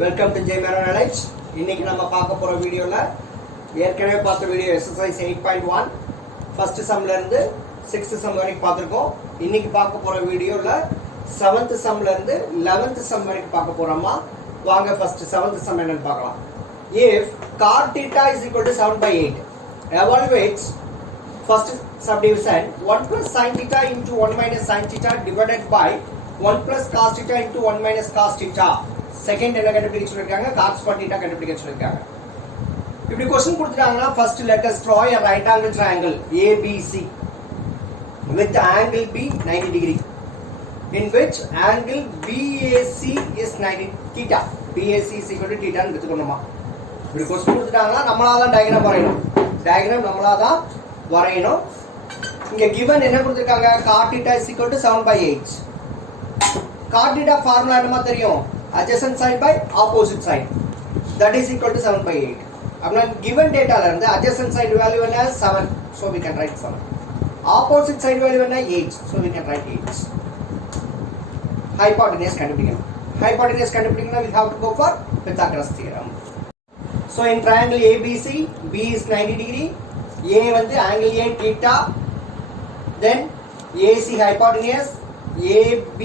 Welcome to J மேரோ knowledge. இன்னைக்கு நம்ம பார்க்க போகிற வீடியோவில் ஏற்கனவே பார்த்த வீடியோ எக்ஸசைஸ் 8.1 ஃபர்ஸ்ட் சம்ல இருந்து 6th சம் வரைக்கும் பார்த்துருக்கோம். இன்னைக்கு பார்க்க போகிற வீடியோவில் 7th சம்ல இருந்து 11th சம் வரைக்கும் பார்க்க போகிறோமா. வாங்க ஃபர்ஸ்ட் 7th சம் என்னன்னு பார்க்கலாம். If cot theta is equal to 7/8, evaluates first subdivision 1 plus sin theta into 1 minus sin theta divided by 1 plus cos theta into 1 minus cos theta. Second என்ன கண்டுபிடிக்க சொல்லிருக்காங்க, cos theta கண்டுபிடிக்க சொல்லிருக்காங்க. இப்படி क्वेश्चन கொடுத்துட்டாங்கன்னா first let us draw a right angle triangle ABC with angle B 90 degree in which angle BAC is 90 theta. BAC is equal to theta ன்னு எடுத்துக்கணுமா. இப்படி क्वेश्चन கொடுத்துட்டாங்கன்னா நம்மளா தான் டயகிராம் வரையணும். டயகிராம் நம்மளா தான் வரையணும். இங்க given என்ன கொடுத்திருக்காங்க, cot theta is equal to 7/8. cot theta formula என்னமா தெரியும், adjacent side by opposite side, that is equal to 7/8. அப்படினா given data ல இருந்து adjacent side value என்ன 7, so we can write 7. opposite side value என்ன 8, so we can write 8. hypotenuse கண்டுபிடிக்கணும். hypotenuse கண்டுபிடிக்கணும்னா we have to go for Pythagoras theorem. so in triangle ABC, B is 90 degree, A வந்து angle A theta, then AC hypotenuse, AB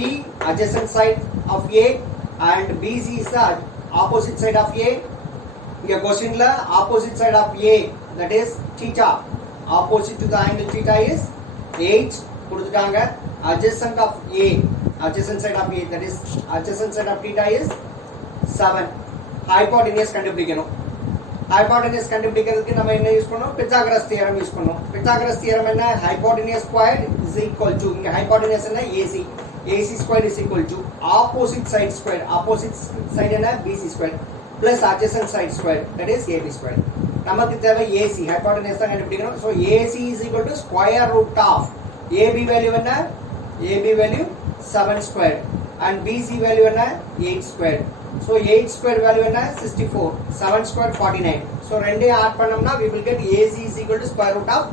adjacent side of A and BC is the opposite side of A. Here question la opposite side of A, that is theta, opposite to the angle theta is 8 கொடுத்துட்டாங்க. adjacent of A, adjacent side of A, that is adjacent side of theta is 7. hypotenuse கண்டுபிடிக்கணும். hypotenuse கண்டுபிடிக்கிறதுக்கு நம்ம என்ன யூஸ் பண்ணோம், Pythagoras theorem use பண்ணோம். Pythagoras theorem என்ன, hypotenuse squared is equal to, இங்க hypotenuse என்ன AC, AC squared is equal to opposite side squared, opposite side என்ன BC squared plus adjacent side squared, that is AB squared. நமக்கு தேவை AC, hypotenuse தான் கண்டுபிடிக்கணும். so AC is equal to square root of AB value என்ன, AB value 7 squared and BC value என்ன 8 squared. so 8 squared value என்ன 64, 7 squared 49. so ரெண்டையும் ஆட் பண்ணோம்னா we will get AC is equal to square root of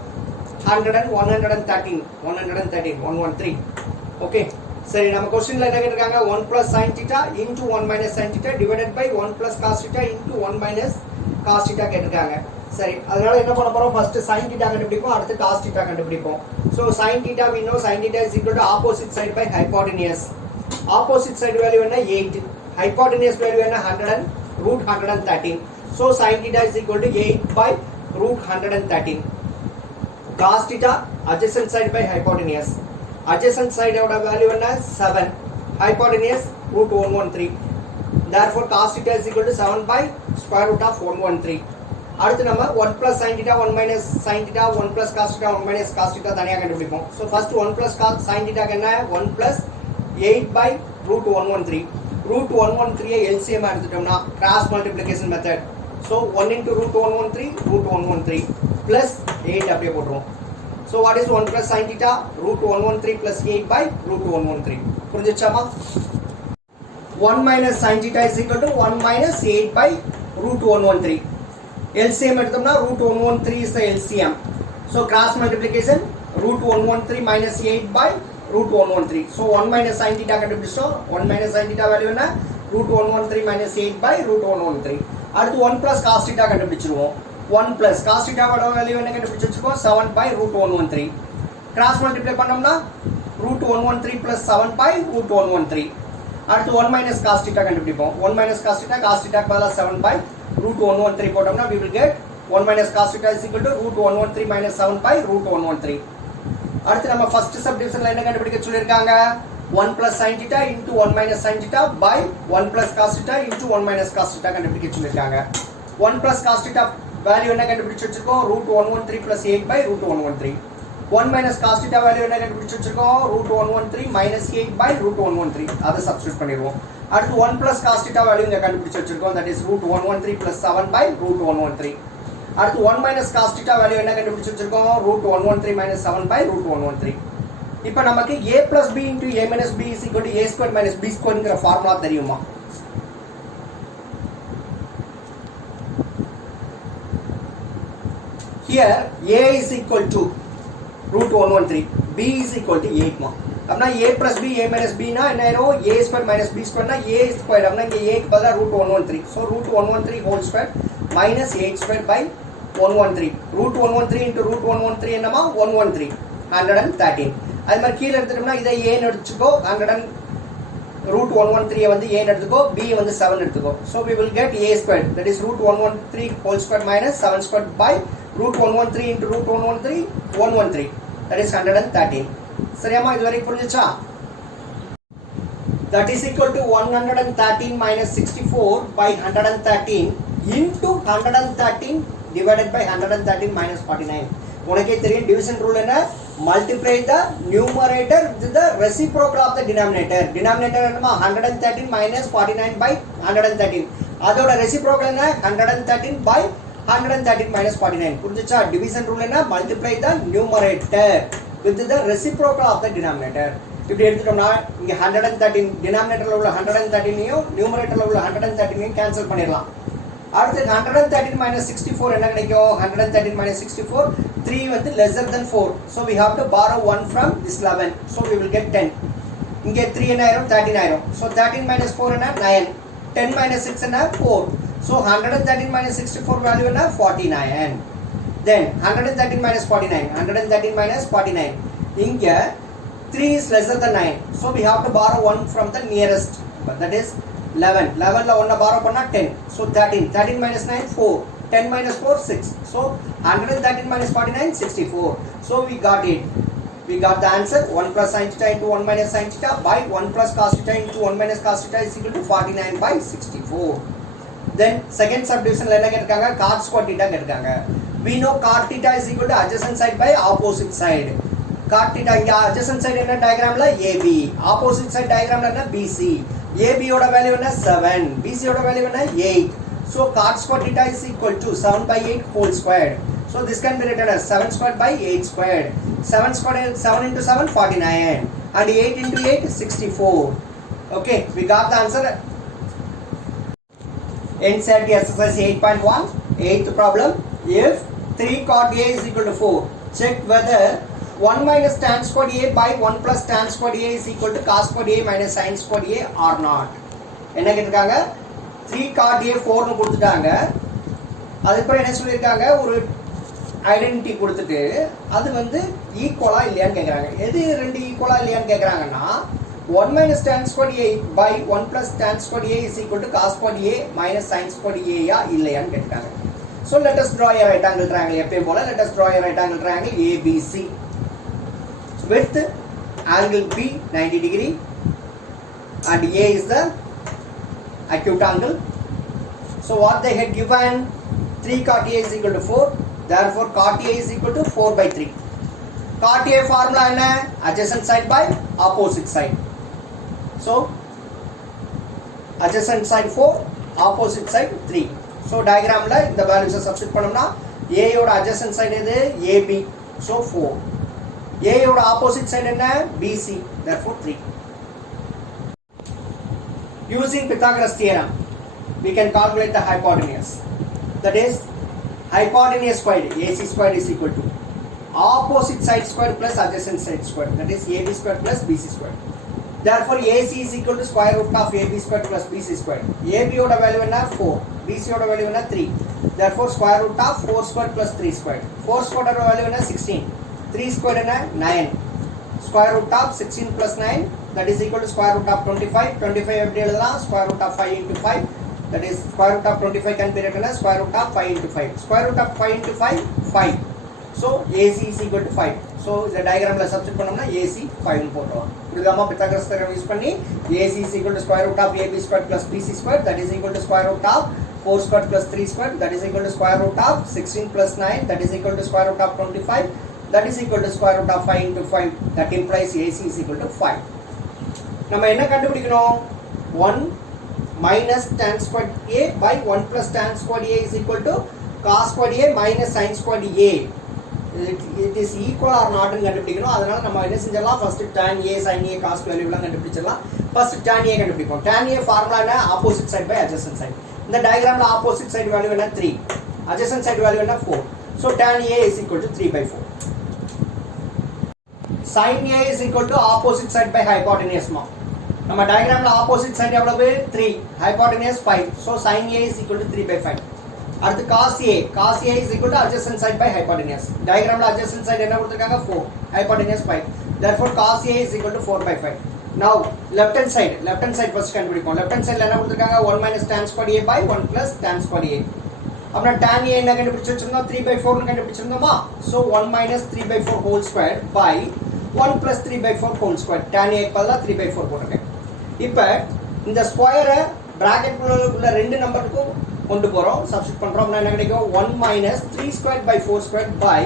100 and 113, 113. okay, சரி நம்ம क्वेश्चनல என்ன கேட்டிருக்காங்க, 1 plus sin theta into 1 minus sin theta divided by 1 plus cos theta into 1 minus cos theta கேட்டிருக்காங்க. சரி, அதனால என்ன பண்ண போறோம், ஃபர்ஸ்ட் sin theta கண்டுபிடிப்போம், அடுத்து cos theta கண்டுபிடிப்போம். so sin theta we know, sin theta is equal to opposite side by hypotenuse. opposite side value என்ன 8, hypotenuse value என்ன 100 and root 113. so sin theta is equal to 8 by root 113. cos theta adjacent side by hypotenuse, adjacent side oda value என்ன 7, hypotenuse root 113. therefore cos theta is equal to 7 by square root of 113. அடுத்து நம்ம 1 plus sin theta 1 minus sin theta 1 plus cos theta 1 minus cos theta தனியா கண்டுபிடிப்போம். so first 1 plus cos sin theta என்ன 1 plus 8 by root 113. root 113 LCM எடுத்துட்டோம்னா cross multiplication method, so 1 into root 113 root 113 plus 8 அப்படியே போடுறோம். so what is 1 plus sin theta, root 113 plus 8 by root 113. புரிஞ்சுச்சாமா. 1 minus sin theta is equal to 1 minus 8 by root 113. LCM எடுத்தோம்னா root 113 is the LCM. so cross multiplication, root 113 minus 8 by root 113. so 1 minus sin theta கண்டுபிடிச்சோம். 1 minus sin theta value என்ன, root 113 minus 8 by root 113. அடுத்து 1 plus cos theta கண்டுபிடிச்சிருவோம். 1 plus cos theta ஓட வேல்யூ என்ன கண்டுபிடிச்சிருக்கோம், 7 by root 113. cross multiply பண்ணோம்னா root 113 plus 7 by root 113. அடுத்து 1 minus cos theta கண்டுபிடிப்போம். 1 minus cos theta, cos theta பதிலா 7 by root 113 போட்டோம்னா we will get 1 minus cos theta is equal to root 113 minus 7 by root 113. அடுத்து நம்ம ஃபர்ஸ்ட் சப்டிவிஷன்ல என்ன கண்டுபிடிக்க சொல்லிருக்காங்க, 1 plus sin theta into 1 minus sin theta by 1 plus cos theta into 1 minus cos theta கண்டுபிடிக்க சொல்லிருக்காங்க. 1 plus cos theta வேல்யூ என்ன கண்டுபிடிச்சு வச்சிருக்கோம், root 113 plus 8 by root 113. 1 minus cos theta value என்ன கண்டுபிடிச்சு வச்சிருக்கோம், root 113 minus 8 by root 113. அதை சப்ஸ்டிட்யூட் பண்ணிடுவோம். அடுத்து 1 plus cos theta வேல்யூ இங்க கண்டுபிடிச்சு வச்சிருக்கோம், that is root 113 plus 7 by root 113. அடுத்து 1 minus cos theta வேல்யூ என்ன கண்டுபிடிச்சு வச்சிருக்கோம், root 113 minus 7 by root 113. இப்போ நமக்கு a plus b into a minus b is equal to a squared minus b squared ங்கற ஃபார்முலா தெரியுமா. here a is equal to root 113, b is equal to 8 ma. அப்படின்னா a plus b a minus b னா என்ன ஆயிரும் a square minus b square னா a square அப்படின்னா இங்க a க்கு பதிலா √113 so √113 whole square minus 8 square by 113 √113 into √113 என்னமா 113 113 அது மாதிரி கீழ எடுத்துட்டோம்னா இதை a ன்னு எடுத்துக்கோ 100 √113 வந்து a ன்னு எடுத்துக்கோ b வந்து 7 எடுத்துக்கோ so we will get a square that is √113 whole square minus 7 square by √113 into √113 113 that is 113 சரியாமா இது வரைக்கும் புரிஞ்சுச்சா that is equal to 113 minus 64 by 113 into 113 divided by 113 minus 49 உனக்கே தெரியும் டிவிஷன் ரூல் என்ன multiply the numerator with the reciprocal of the denominator என்னமா 113 minus 49 by 113 அதோட reciprocal என்ன 113 by 113 minus 49 புரிஞ்சுச்சா டிவிஷன் ரூல் என்ன multiply the numerator with the reciprocal of the denominator இப்படி எடுத்துட்டோம்னா இங்க 113 denominatorல உள்ள 113 னையும் numeratorல உள்ள 113 னையும் கேன்சல் பண்ணிரலாம் அடுத்து 113 minus 64 என்ன கிடைக்கும் 113 minus 64 3 வந்து lesser than 4 so we have to borrow 1 from this 11 so we will get 10 இங்க 3 என்ன ஆயிரும் 13 ஆயிரும் so 13 minus 4 என்ன 9 10 minus 6 என்ன 4 so 113 minus 64 value என்ன 49 then 113 minus 49 113 minus 49 இங்க 3 is lesser than 9 so we have to borrow 1 from the nearest but that is 11 11 ல 1 borrow பண்ணா 10 so 13 minus 9 4 10 minus 4 6 so 113 minus 49 64 so we got the answer 1 plus sin theta into 1 minus sin theta by 1 plus cos theta into 1 minus cos theta is equal to 49 by 64 then second subdivision ல என்ன கேட்காங்க cot square theta கேட்காங்க we know cot theta is equal to adjacent side by opposite side cot theta இங்க adjacent side என்ன diagramல AB opposite side diagramல என்ன BC AB ஓட வேல்யூ என்ன 7 BC ஓட வேல்யூ என்ன 8 so cot square theta is equal to 7 by 8 whole squared so this can be written as 7 squared by 8 squared 7 squared 7 into 7 49 and 8 into 8 64 okay we got the answer NCERT exercise 8.1 eighth problem if 3 cot A is equal to 4 check whether 1 minus tan squared A by 1 plus tan squared A is equal to cos squared A minus sin squared A or not என்ன கேட்டிருக்காங்க 3 cot A 4 னு கொடுத்துட்டாங்க அதுக்கப்புறம் என்ன சொல்லியிருக்காங்க ஒரு ஐடென்டிட்டி கொடுத்துட்டு அது வந்து ஈக்குவலா இல்லையான்னு கேட்குறாங்க எது ரெண்டு ஈக்குவலா இல்லையான்னு கேட்குறாங்கன்னா 1 minus tan squared A by 1 plus tan squared A is equal to cos squared A minus sin squared A யா இல்லையான்னு கேட்குறாங்க so let us draw a right angle triangle எப்பயும் போல let us draw a right angle triangle ABC with angle B 90 degree and A is the acute angle so what they had given 3 cot A is equal to 4 therefore cot A is equal to 4 by 3 cot A formula என்ன adjacent side by opposite side so adjacent side 4 opposite side 3 so diagramல இந்த values substitute பண்ணோம்னா A யோட adjacent side எது AB so 4 A யோட opposite side என்ன BC therefore 3 using Pythagoras theorem we can calculate the hypotenuse that is hypotenuse squared AC squared is equal to opposite side squared plus adjacent side squared that is AB squared plus BC squared therefore AC is equal to square root of AB squared plus BC squared AB oda value enna 4 BC oda value enna 3 therefore square root of 4 squared plus 3 squared 4 squared oda value enna 16 3 squared enna 9 square root of 16 plus 9 that is equal to square root of 25 எப்படி எழுதலாம் square root of 5 into 5 that is square root of 25 can be written as square root of 5 into 5 square root of 5 into 5 5 so AC is equal to 5 so இந்த diagramல substitute பண்ணோம்னா AC 5 னு போட்டுறலாம் புரியுதாமா Pythagoras theorem use பண்ணி AC is equal to square root of AB squared plus BC squared that is equal to square root of 4 squared plus 3 squared that is equal to square root of 16 plus 9 that is equal to square root of 25 that is equal to square root of 5 into 5 that implies AC is equal to 5 நம்ம என்ன கண்டுபிடிக்கணும் 1 minus tan squared A by 1 plus tan squared A is equal to cos squared A minus sin squared A it is equal or not னு கண்டுபிடிக்கணும் அதனால நம்ம என்ன செஞ்சலாம் first tan A sin A cos value எல்லாம் கண்டுபிடிச்சிடலாம் first tan A கண்டுபிடிப்போம் tan A formula என்ன opposite side by adjacent side இந்த டயகிராம்ல opposite side value என்ன 3 adjacent side value என்ன 4 so tan A is equal to 3 by 4 sin A is equal to opposite side by hypotenuse மா. நம்ம டயகிராம்ல opposite side எவ்வளவு 3, hypotenuse 5. So sin A is equal to 3 by 5. அடுத்து cos A, cos A is equal to adjacent side by hypotenuse. டயகிராம்ல adjacent side என்ன கொடுத்திருக்காங்க 4, hypotenuse 5. Therefore cos A is equal to 4 by 5. Now left hand side first கண்டுபிடிப்போம். left hand sideல என்ன கொடுத்திருக்காங்க 1 minus tan squared A by 1 plus tan squared A. அப்புறம் tan A என்ன கண்டுபிடிச்சு வச்சிருந்தோம் 3 by 4 னு கண்டுபிடிச்சிருந்தோமா. So 1 minus 3 by 4 whole square by 1 plus 3 by 4 whole square. tan A க்கு பதிலா 3 by 4 போட்டுருக்கேன். இப்போ இந்த ஸ்கொயரை பிராக்கெட் உள்ள ரெண்டு நம்பருக்கும் கொண்டு போறோம். சப்ஸ்டிட் பண்றோம்னா என்ன கிடைக்கும் 1 minus 3 squared by 4 squared by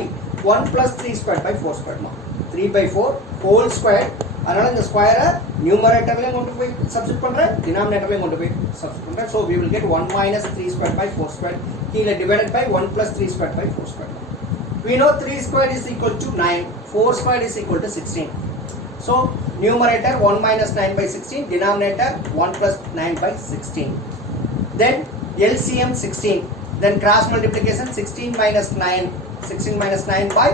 1 plus 3 squared by 4 squared மா. 3 by 4 whole square. அதனால இந்த ஸ்கொயரை நியூமரேட்டர்லயும் கொண்டு போய் சப்ஸ்டிட் பண்றேன், டினாமினேட்டர்லயும் கொண்டு போய் சப்ஸ்டிட் பண்றேன். So we will get 1 minus 3 squared by 4 squared கீழ divided by 1 plus 3 squared by 4 squared. We know 3 squared is equal to 9, 4 squared is equal to 16. So numerator 1 minus 9 by 16, denominator 1 plus 9 by 16. Then LCM 16. Then cross multiplication 16 minus 9, 16 minus 9 by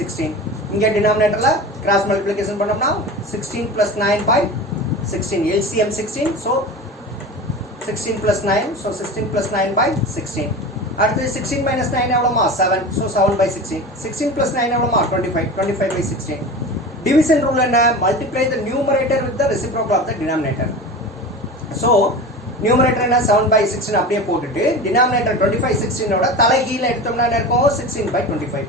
16. இங்க denominatorல cross multiplication பண்ணோம்னா 16 plus 9 by 16. LCM 16. So 16 plus 9. So 16 plus 9 by 16. அடுத்து 16 minus 9 எவ்வளவுமா 7. So 7 by 16. 16 plus 9 எவ்வளவுமா 25. 25 by 16. Division rule என்ன? Multiply the numerator with the reciprocal of the denominator. So numerator என்ன 7 by 16 அப்படியே போட்டுட்டு denominator 25 16 ஓட தலைகீழ எடுத்தோம்னா என்ன இருக்கும் 16 by 25.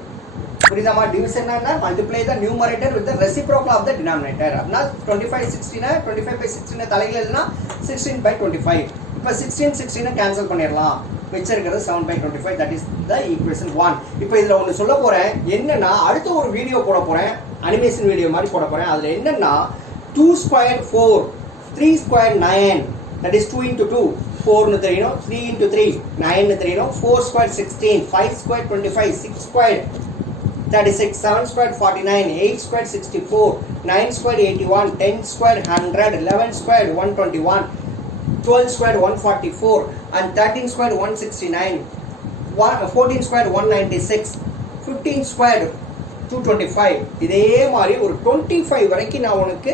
புரியுதாமா? டிவிஷன் என்ன? Multiply the numerator with the reciprocal of the denominator. அப்படினா 25 16 25 by 16 தலைகீழ எழுதுனா 16 by 25. இப்போ 16 16 கேன்சல் பண்ணிரலாம். மிச்சம் இருக்கிறது 7 by 25. that is the equation 1. இப்போ இதுல ஒன்னு சொல்ல போறேன். என்னன்னா அடுத்த ஒரு வீடியோ போட போறேன். அனிமேஷன் வீடியோ மாதிரி போட போறேன். அதுல என்னன்னா 2 squared 4, 3 squared 9. That is 2 into 2, 4 னு தெரியணும். 3 into 3, 9 னு தெரியணும். 4 squared 16, 5 squared 25, 6 squared 36, 7 squared 49, 8 squared 64, 9 squared 81, 10 squared 100, 11 squared 121, 12 squared 144, and 13 squared 169, 14 squared 196, 15 squared 225. இதே மாதிரி ஒரு 25 வரைக்கும் நான் உனக்கு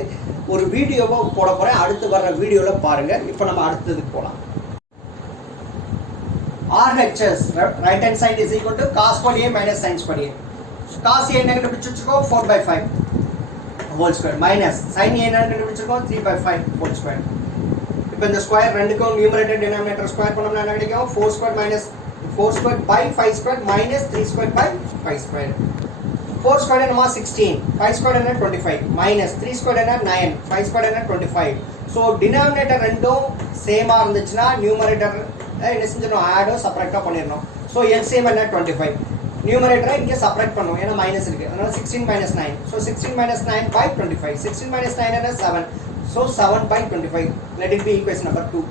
ஒரு வீடியோவா போட போறேன். அடுத்து வர்ற வீடியோல பாருங்க. இப்போ நம்ம அடுத்ததுக்கு போலாம். RHS right hand side is equal to cos squared A minus sin squared A. cos A என்ன கண்டுபிடிச்சிருக்கோம் 4 by 5 whole square minus sin A என்ன கண்டுபிடிச்சிருக்கோம் 3 by 5 whole square. இப்போ இந்த ஸ்கொயர் ரெண்டுக்கும் நியூமரேட்டர் டினாமினேட்டர் ஸ்கொயர் பண்ணோம்னா என்ன கிடைக்கும் 4 squared minus 4 squared by 5 squared minus 3 squared by 5 squared. 4 squared என்னமா 16, 5 squared என்ன 25 minus 3 squared என்ன 9, 5 squared என்ன 25. So denominator ரெண்டும் சேமா இருந்துச்சுன்னா நியூமரேட்டர் என்ன செஞ்சணும் ஆடோ சப்ட்ராக்டா பண்ணிரணும். So LCM என்ன 25. நியூமரேட்டரை இங்க சப்ட்ராக்ட் பண்ணுவோம் ஏன்னா மைனஸ் இருக்கு. அதனால 16 minus 9. So 16 minus 9 by 25. 16 minus 9 என்ன 7. So 7 by 25. Let it be equation number 2.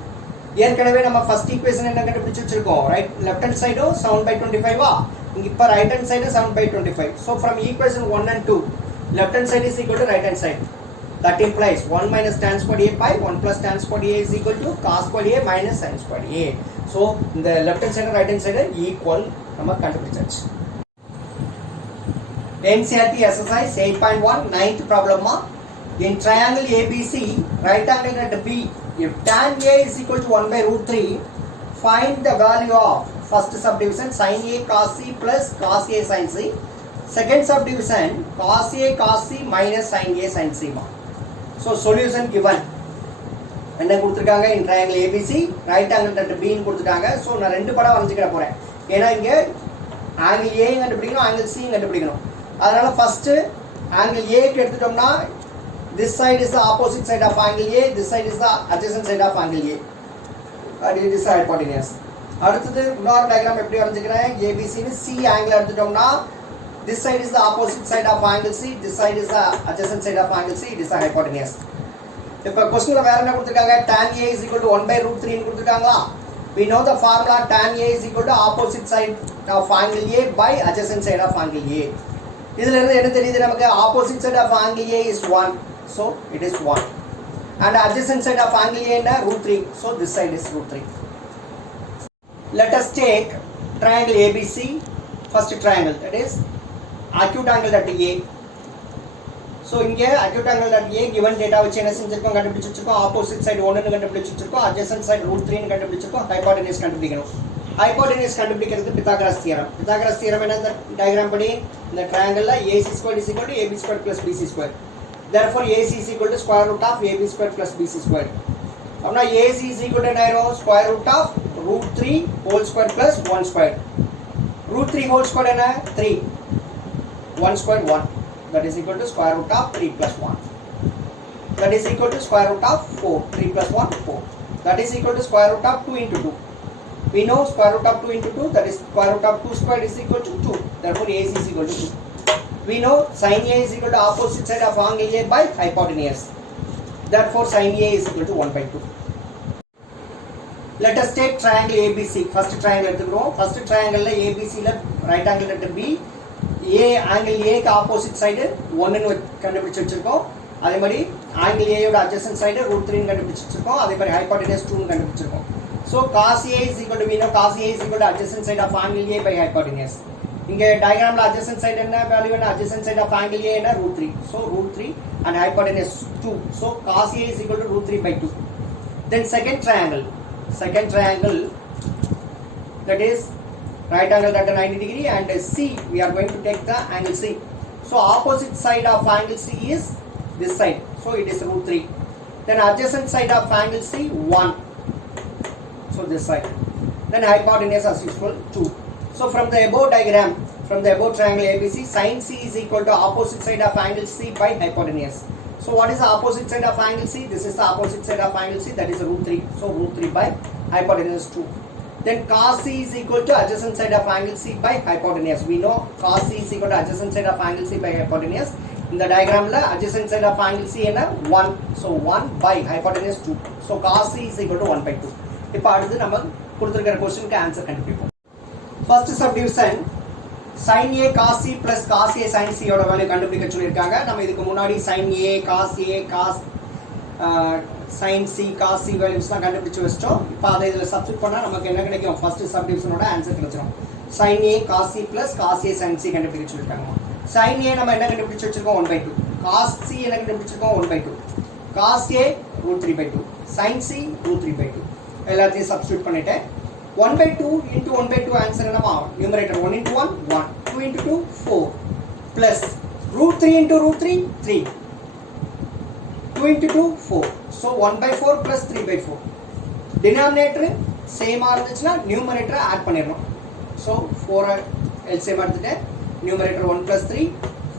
ஏற்கனவே நம்ம ஃபர்ஸ்ட் ஈக்குவேஷன் என்ன கண்டுபிடிச்சு வச்சிருக்கோம் ரைட் லெஃப்ட் ஹேண்ட் சைடு 7 by 25 ஆ இங்க இப்ப ரைட் ஹேண்ட் சைடு 7 by 25. So from equation 1 and 2 left hand side is equal to right hand side. That implies 1 minus tan squared A by 1 plus tan squared A is equal to cos squared A minus sin squared A. So the left hand side and right hand side equal நம்ம கண்டுபிடிச்சாச்சு. NCERT exercise 8.1 ninth problem ma. In triangle ABC right angle at B, if tan A is equal to 1 by root 3, find the value of first subdivision sin A cos C plus cos A sin C. Second subdivision cos A cos C minus sin A sin C ma. So solution given. என்ன கொடுத்திருக்காங்க in triangle ABC right angle at B ன்னு கொடுத்திருக்காங்க. So நான் ரெண்டு படம் வரைஞ்சிக்கிற போறேன். ஏனா இங்க angle A கண்டுபிடிக்கணும் angle C கண்டுபிடிக்கணும். அதனால first angle A க்கு எடுத்துட்டோம்னா this side is the opposite side of angle A, this side is the adjacent side of angle A. And it is hypotenuse. அடுத்து இன்னொரு டயகிராம் எப்படி வரைஞ்சிக்கிறேன் ABC ன்னு C angle எடுத்துட்டோம்னா this side is the opposite side of angle C, this side is the adjacent side of angle C, it is the hypotenuse. இப்போ क्वेश्चनல வேற என்ன கொடுத்திருக்காங்க tan A is equal to 1 by root 3 ன்னு கொடுத்திருக்காங்களா. We know the formula tan A is equal to opposite side of angle A by adjacent side of angle A. இதுல இருந்து என்ன தெரியுது நமக்கு opposite side of angle A is 1, so it is 1, and adjacent side of angle A is root 3, so this side is root 3. Let us take triangle ABC, first triangle, that is acute angle at A. So இங்கே acute angle at A given data வச்சு என்ன செஞ்சிருக்கோம் கண்டுபிடிச்சிருக்கோம் opposite side 1 கண்டுபிடிச்சிருக்கோம் adjacent side √3 கண்டுபிடிச்சிருக்கோம் ஹைபோடெனியூஸ் கண்டுபிடிக்கணும் ஹைபோடெனியூஸ் கண்டுபிடிக்கிறது பித்தாகரஸ் தியரம் பித்தாகரஸ் தியரம் என்ன இந்த டயகிராம் படி இந்த ட்ரையாங்கிள்ல AC² = AB² + BC². therefore AC is equal to square root of AB² + BC². அப்படினா AC is equal to என்ன ஆயிரும் square root of √3 whole square plus 1 square. √3 whole square என்ன 3 1 square 1. That is equal to square root of 3 plus 1. That is equal to square root of 4. 3 plus 1, 4. That is equal to square root of 2 into 2. We know square root of 2 into 2, that is square root of 2 squared is equal to 2. Therefore, AC is equal to 2. We know sin A is equal to opposite side of angle A by hypotenuse. Therefore, sin A is equal to 1 by 2. Let us take triangle ABC. First triangle எடுத்துக்கிறோம். First triangle ல ABC ல right angle letter B. A angle A க்கு opposite side 1 ன்னு கண்டுபிடிச்சு வச்சிருக்கோம். அதே மாதிரி angle A யோட adjacent side √3 ன்னு கண்டுபிடிச்சு வச்சிருக்கோம். அதே மாதிரி hypotenuse 2 ன்னு கண்டுபிடிச்சிருக்கோம். So cos A is equal to we know cos A is equal to adjacent side of angle A by hypotenuse. இங்க டயகிராம்ல adjacent side என்ன வேல்யூ என்ன adjacent side of angle A என்ன √3. So √3 and hypotenuse 2. So cos A is equal to √3 by 2. Then second triangle that is right angle at 90 degree and C we are going to take the angle C. So opposite side of angle C is this side. So it is √3. Then adjacent side of angle C 1. So this side. Then hypotenuse as usual 2. So from the above diagram, from the above triangle ABC, sin C is equal to opposite side of angle C by hypotenuse. So what is the opposite side of angle C? This is the opposite side of angle C, that is √3. So √3 by hypotenuse 2. Then cos C is equal to adjacent side of angle C by hypotenuse. We know cos C is equal to adjacent side of angle C by hypotenuse. In the diagram la adjacent side of angle C என்ன 1. So 1 by hypotenuse 2. So cos C is equal to 1 by 2. இப்போ அடுத்து நம்ம கொடுத்திருக்கிற क्वेश्चनக்கு ஆன்சர் கண்டுபிடிப்போம். First subdivision sin A cos C plus cos A sin C யோட வேல்யூ கண்டுபிடிக்க சொல்லிருக்காங்க. நம்ம இதுக்கு முன்னாடி sin A cos A cos sin C cos C வேல்யூஸ்லாம் கண்டுபிடிச்சு வச்சிட்டோம். இப்போ அதை இதுல சப்ஸ்டிட்யூட் பண்ணா நமக்கு என்ன கிடைக்கும்? ஃபர்ஸ்ட் சப்டிவிஷனோட ஆன்சர் கிடைச்சிரும். sin A cos C plus cos A sin C கண்டுபிடிச்சு சொல்லிருக்காங்க. sin A நம்ம என்ன கண்டுபிடிச்சு வச்சிருக்கோம் 1/2. cos C என்ன கண்டுபிடிச்சிருக்கோம் 1/2. cos A √3/2. sin C √3/2. எல்லாத்தையும் சப்ஸ்டிட்யூட் பண்ணிட்டேன். 1/2 into 1/2 answer என்னமா? Numerator 1 into 1 1, 2 into 2 4 plus √3 into √3 3, 2 into 2 4. So 1/4 plus 3/4. Denominator same இருந்துச்சுன்னா numerator add பண்ணிரணும். So 4 LCM எடுத்துட்டேன். Numerator 1 plus 3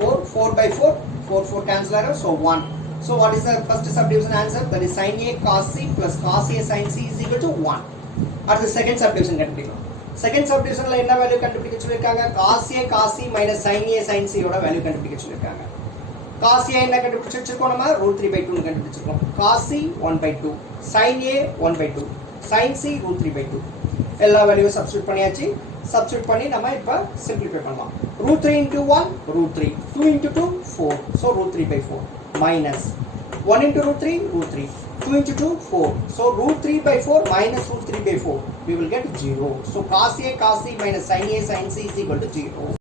4, 4/4 4 4 cancel ஆகும். So 1. So what is the first subdivision answer? That is sin A cos C plus cos A sin C is equal to 1. அடுத்து செகண்ட் சப்டிவிஷன் கண்டுபிடிக்கலாம். செகண்ட் சப்டிவிஷன்ல என்ன வேல்யூ கண்டுபிடிக்க சொல்லிருக்காங்க? cos A cos C minus sin A sin C யோட வேல்யூ கண்டுபிடிக்க சொல்லிருக்காங்க. cos A என்ன கண்டுபிடிச்சிருக்கோம் நம்ம? √3/2 ன்னு கண்டுபிடிச்சிருக்கோம். cos C 1/2, sin A 1/2, sin C √3/2. எல்லா வேல்யூவும் சப்ஸ்டிட்யூட் பண்ணியாச்சு. சப்ஸ்டிட்யூட் பண்ணி நம்ம இப்ப சிம்பிளிஃபை பண்ணலாம். √3 into 1 √3, 2 into 2 4. So √3/4 minus 1 into √3 √3, 2 into 2 4. So √3/4 minus √3/4 we will get 0. So cos A cos C minus sin A sin C is equal to 0.